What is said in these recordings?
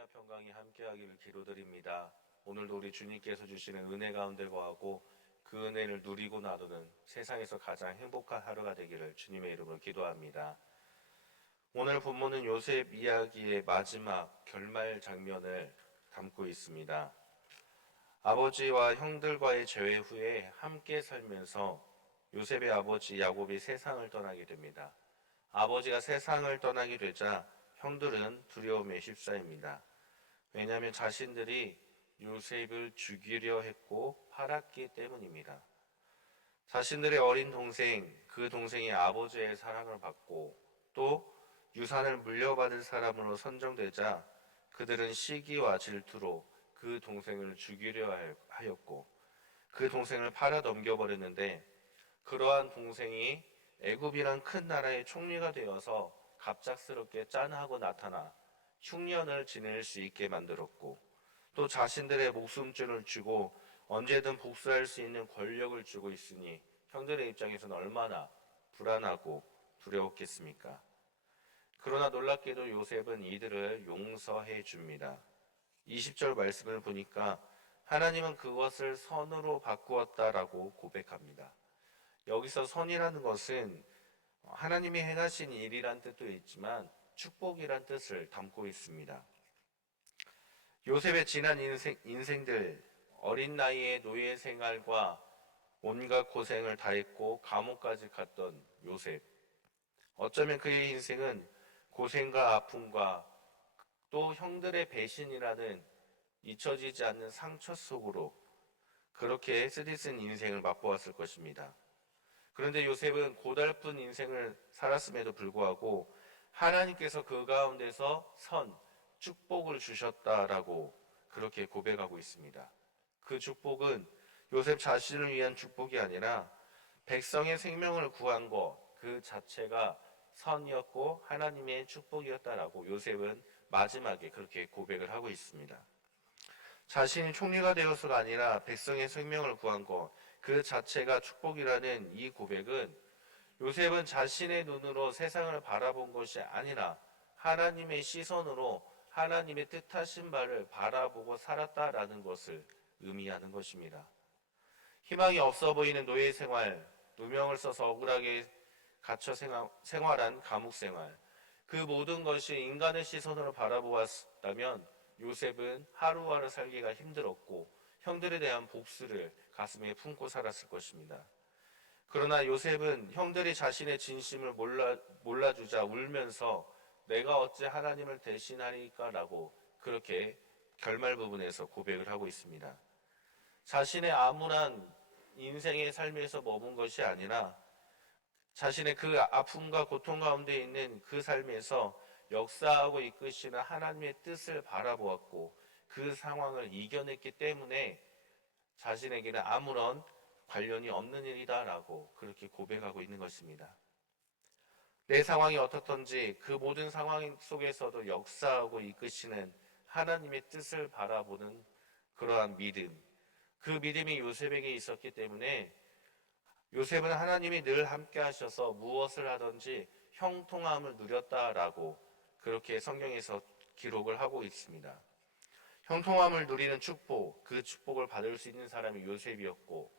은혜와 평강이 함께하기를 기도드립니다. 오늘도 우리 주님께서 주시는 은혜 가운데 거하고 그 은혜를 누리고 나누는 세상에서 가장 행복한 하루가 되기를 주님의 이름으로 기도합니다. 오늘 본문은 요셉 이야기의 마지막 결말 장면을 담고 있습니다. 아버지와 형들과의 재회 후에 함께 살면서 요셉의 아버지 야곱이 세상을 떠나게 됩니다. 아버지가 세상을 떠나게 되자 형들은 두려움에 휩싸입니다. 왜냐하면 자신들이 요셉을 죽이려 했고 팔았기 때문입니다. 자신들의 어린 동생, 그 동생이 아버지의 사랑을 받고 또 유산을 물려받을 사람으로 선정되자 그들은 시기와 질투로 그 동생을 죽이려 하였고 그 동생을 팔아 넘겨버렸는데, 그러한 동생이 애굽이란 큰 나라의 총리가 되어서 갑작스럽게 짠하고 나타나 흉년을 지낼 수 있게 만들었고, 또 자신들의 목숨줄을 주고 언제든 복수할 수 있는 권력을 주고 있으니 형들의 입장에서는 얼마나 불안하고 두려웠겠습니까? 그러나 놀랍게도 요셉은 이들을 용서해 줍니다. 20절 말씀을 보니까 하나님은 그것을 선으로 바꾸었다라고 고백합니다. 여기서 선이라는 것은 하나님이 행하신 일이란 뜻도 있지만 축복이란 뜻을 담고 있습니다. 요셉의 지난 인생들, 어린 나이에 노예 생활과 온갖 고생을 다했고 감옥까지 갔던 요셉. 어쩌면 그의 인생은 고생과 아픔과 또 형들의 배신이라는 잊혀지지 않는 상처 속으로 그렇게 쓰디쓴 인생을 맛보았을 것입니다. 그런데 요셉은 고달픈 인생을 살았음에도 불구하고 하나님께서 그 가운데서 축복을 주셨다라고 그렇게 고백하고 있습니다. 그 축복은 요셉 자신을 위한 축복이 아니라 백성의 생명을 구한 것 그 자체가 선이었고 하나님의 축복이었다라고 요셉은 마지막에 그렇게 고백을 하고 있습니다. 자신이 총리가 되어서가 아니라 백성의 생명을 구한 것 그 자체가 축복이라는 이 고백은, 요셉은 자신의 눈으로 세상을 바라본 것이 아니라 하나님의 시선으로 하나님의 뜻하신 바를 바라보고 살았다라는 것을 의미하는 것입니다. 희망이 없어 보이는 노예 생활, 누명을 써서 억울하게 갇혀 생활한 감옥 생활, 그 모든 것이 인간의 시선으로 바라보았다면 요셉은 하루하루 살기가 힘들었고 형들에 대한 복수를 가슴에 품고 살았을 것입니다. 그러나 요셉은 형들이 자신의 진심을 몰라주자 울면서 내가 어찌 하나님을 대신하리까라고 그렇게 결말 부분에서 고백을 하고 있습니다. 자신의 암울한 인생의 삶에서 머문 것이 아니라 자신의 그 아픔과 고통 가운데 있는 그 삶에서 역사하고 이끄시는 하나님의 뜻을 바라보았고 그 상황을 이겨냈기 때문에 자신에게는 아무런 관련이 없는 일이다라고 그렇게 고백하고 있는 것입니다. 내 상황이 어떻든지 그 모든 상황 속에서도 역사하고 이끄시는 하나님의 뜻을 바라보는 그러한 믿음, 그 믿음이 요셉에게 있었기 때문에 요셉은 하나님이 늘 함께 하셔서 무엇을 하든지 형통함을 누렸다라고 그렇게 성경에서 기록을 하고 있습니다. 형통함을 누리는 축복, 그 축복을 받을 수 있는 사람이 요셉이었고,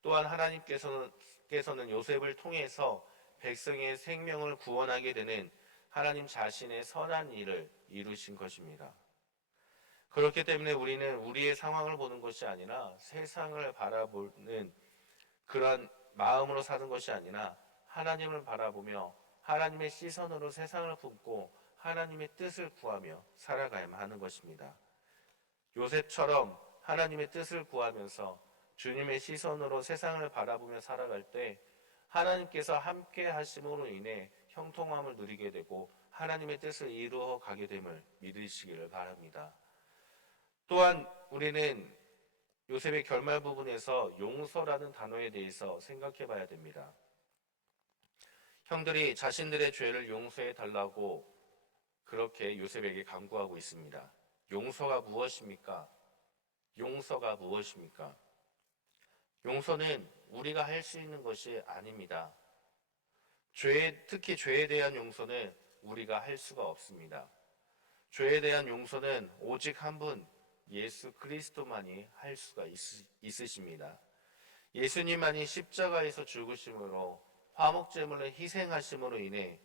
또한 하나님께서는 요셉을 통해서 백성의 생명을 구원하게 되는 하나님 자신의 선한 일을 이루신 것입니다. 그렇기 때문에 우리는 우리의 상황을 보는 것이 아니라 세상을 바라보는 그러한 마음으로 사는 것이 아니라 하나님을 바라보며 하나님의 시선으로 세상을 품고 하나님의 뜻을 구하며 살아가야만 하는 것입니다. 요셉처럼 하나님의 뜻을 구하면서 주님의 시선으로 세상을 바라보며 살아갈 때 하나님께서 함께 하심으로 인해 형통함을 누리게 되고 하나님의 뜻을 이루어 가게 됨을 믿으시기를 바랍니다. 또한 우리는 요셉의 결말 부분에서 용서라는 단어에 대해서 생각해 봐야 됩니다. 형들이 자신들의 죄를 용서해 달라고 그렇게 요셉에게 간구하고 있습니다. 용서가 무엇입니까? 용서가 무엇입니까? 용서는 우리가 할 수 있는 것이 아닙니다. 특히 죄에 대한 용서는 우리가 할 수가 없습니다. 죄에 대한 용서는 오직 한 분, 예수 그리스도만이 할 수가 있으십니다. 예수님만이 십자가에서 죽으심으로 화목제물을 희생하심으로 인해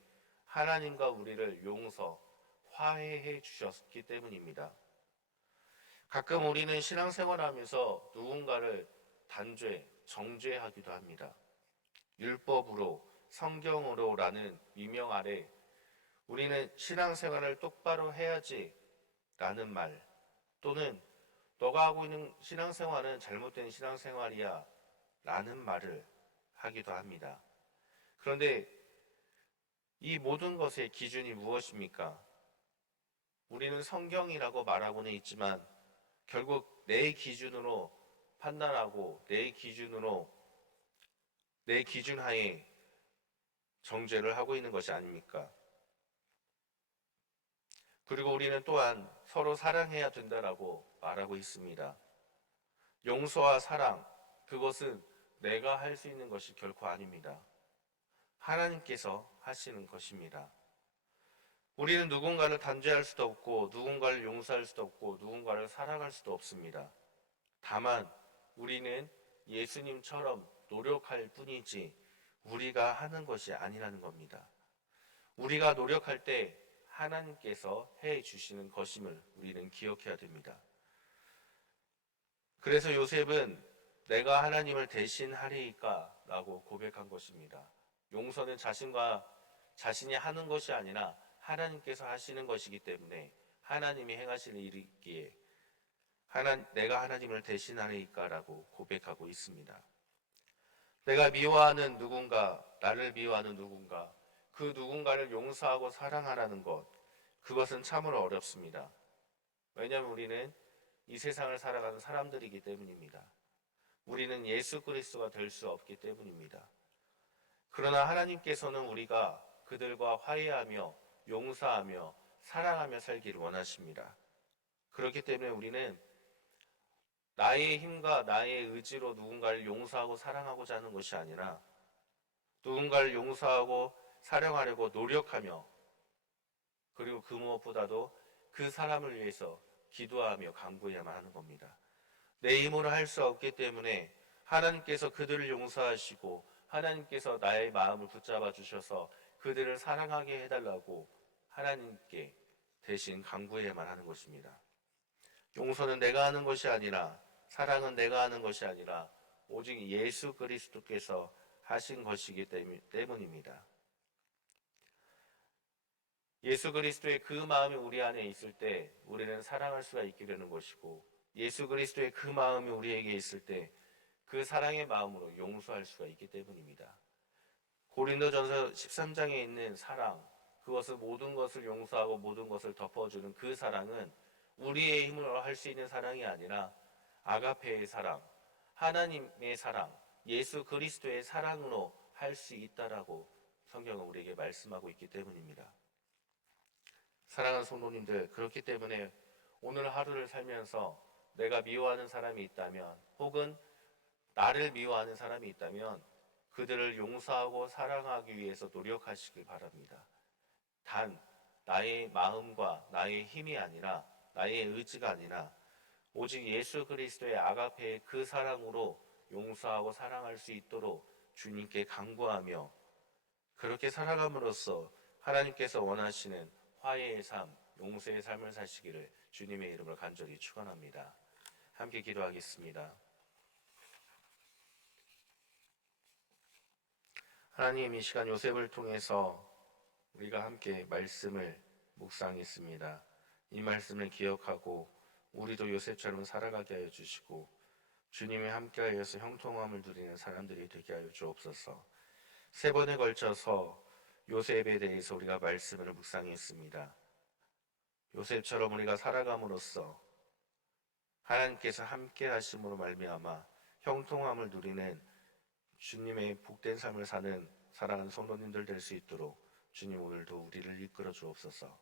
하나님과 우리를 용서, 화해해 주셨기 때문입니다. 가끔 우리는 신앙생활하면서 누군가를 단죄, 정죄하기도 합니다. 율법으로, 성경으로라는 위명 아래 우리는 신앙생활을 똑바로 해야지 라는 말, 또는 너가 하고 있는 신앙생활은 잘못된 신앙생활이야 라는 말을 하기도 합니다. 그런데 이 모든 것의 기준이 무엇입니까? 우리는 성경이라고 말하고는 있지만 결국 내 기준으로 판단하고 내 기준 하에 정죄를 하고 있는 것이 아닙니까? 그리고 우리는 또한 서로 사랑해야 된다라고 말하고 있습니다. 용서와 사랑, 그것은 내가 할 수 있는 것이 결코 아닙니다. 하나님께서 하시는 것입니다. 우리는 누군가를 단죄할 수도 없고 누군가를 용서할 수도 없고 누군가를 사랑할 수도 없습니다. 다만 우리는 예수님처럼 노력할 뿐이지 우리가 하는 것이 아니라는 겁니다. 우리가 노력할 때 하나님께서 해 주시는 것임을 우리는 기억해야 됩니다. 그래서 요셉은 내가 하나님을 대신하리이까 라고 고백한 것입니다. 용서는 자신이 하는 것이 아니라 하나님께서 하시는 것이기 때문에 하나님이 행하실 일이기에 내가 하나님을 대신하리이까 라고 고백하고 있습니다. 내가 미워하는 누군가, 나를 미워하는 누군가, 그 누군가를 용서하고 사랑하라는 것, 그것은 참으로 어렵습니다. 왜냐하면 우리는 이 세상을 살아가는 사람들이기 때문입니다. 우리는 예수 그리스도가 될 수 없기 때문입니다. 그러나 하나님께서는 우리가 그들과 화해하며 용서하며 사랑하며 살기를 원하십니다. 그렇기 때문에 우리는 나의 힘과 나의 의지로 누군가를 용서하고 사랑하고자 하는 것이 아니라 누군가를 용서하고 사랑하려고 노력하며 그리고 그 무엇보다도 그 사람을 위해서 기도하며 간구해야만 하는 겁니다. 내 힘으로 할 수 없기 때문에 하나님께서 그들을 용서하시고 하나님께서 나의 마음을 붙잡아 주셔서 그들을 사랑하게 해달라고 하나님께 대신 간구해야만 하는 것입니다. 용서는 내가 하는 것이 아니라 사랑은 내가 하는 것이 아니라 오직 예수 그리스도께서 하신 것이기 때문입니다. 예수 그리스도의 그 마음이 우리 안에 있을 때 우리는 사랑할 수가 있게 되는 것이고 예수 그리스도의 그 마음이 우리에게 있을 때 그 사랑의 마음으로 용서할 수가 있기 때문입니다. 고린도전서 13장에 있는 사랑, 그것은 모든 것을 용서하고 모든 것을 덮어주는 그 사랑은 우리의 힘으로 할 수 있는 사랑이 아니라 아가페의 사랑, 하나님의 사랑, 예수 그리스도의 사랑으로 할 수 있다라고 성경은 우리에게 말씀하고 있기 때문입니다. 사랑하는 성도님들, 그렇기 때문에 오늘 하루를 살면서 내가 미워하는 사람이 있다면 혹은 나를 미워하는 사람이 있다면 그들을 용서하고 사랑하기 위해서 노력하시길 바랍니다. 단 나의 마음과 나의 힘이 아니라 나의 의지가 아니라 오직 예수 그리스도의 아가페의 그 사랑으로 용서하고 사랑할 수 있도록 주님께 간구하며 그렇게 살아감으로써 하나님께서 원하시는 화해의 삶, 용서의 삶을 사시기를 주님의 이름으로 간절히 축원합니다. 함께 기도하겠습니다. 하나님, 이 시간 요셉을 통해서 우리가 함께 말씀을 묵상했습니다. 이 말씀을 기억하고 우리도 요셉처럼 살아가게 하여 주시고 주님이 함께하여서 형통함을 누리는 사람들이 되게 하여 주옵소서. 3번에 걸쳐서 요셉에 대해서 우리가 말씀을 묵상했습니다. 요셉처럼 우리가 살아감으로써 하나님께서 함께 하심으로 말미암아 형통함을 누리는 주님의 복된 삶을 사는 사랑하는 성도님들 될 수 있도록 주님 오늘도 우리를 이끌어 주옵소서.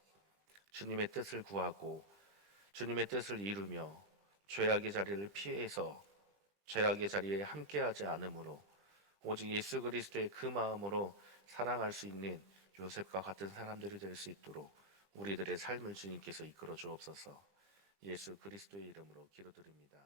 주님의 뜻을 구하고 주님의 뜻을 이루며 죄악의 자리를 피해서 죄악의 자리에 함께하지 않으므로 오직 예수 그리스도의 그 마음으로 사랑할 수 있는 요셉과 같은 사람들이 될 수 있도록 우리들의 삶을 주님께서 이끌어 주옵소서. 예수 그리스도의 이름으로 기도드립니다.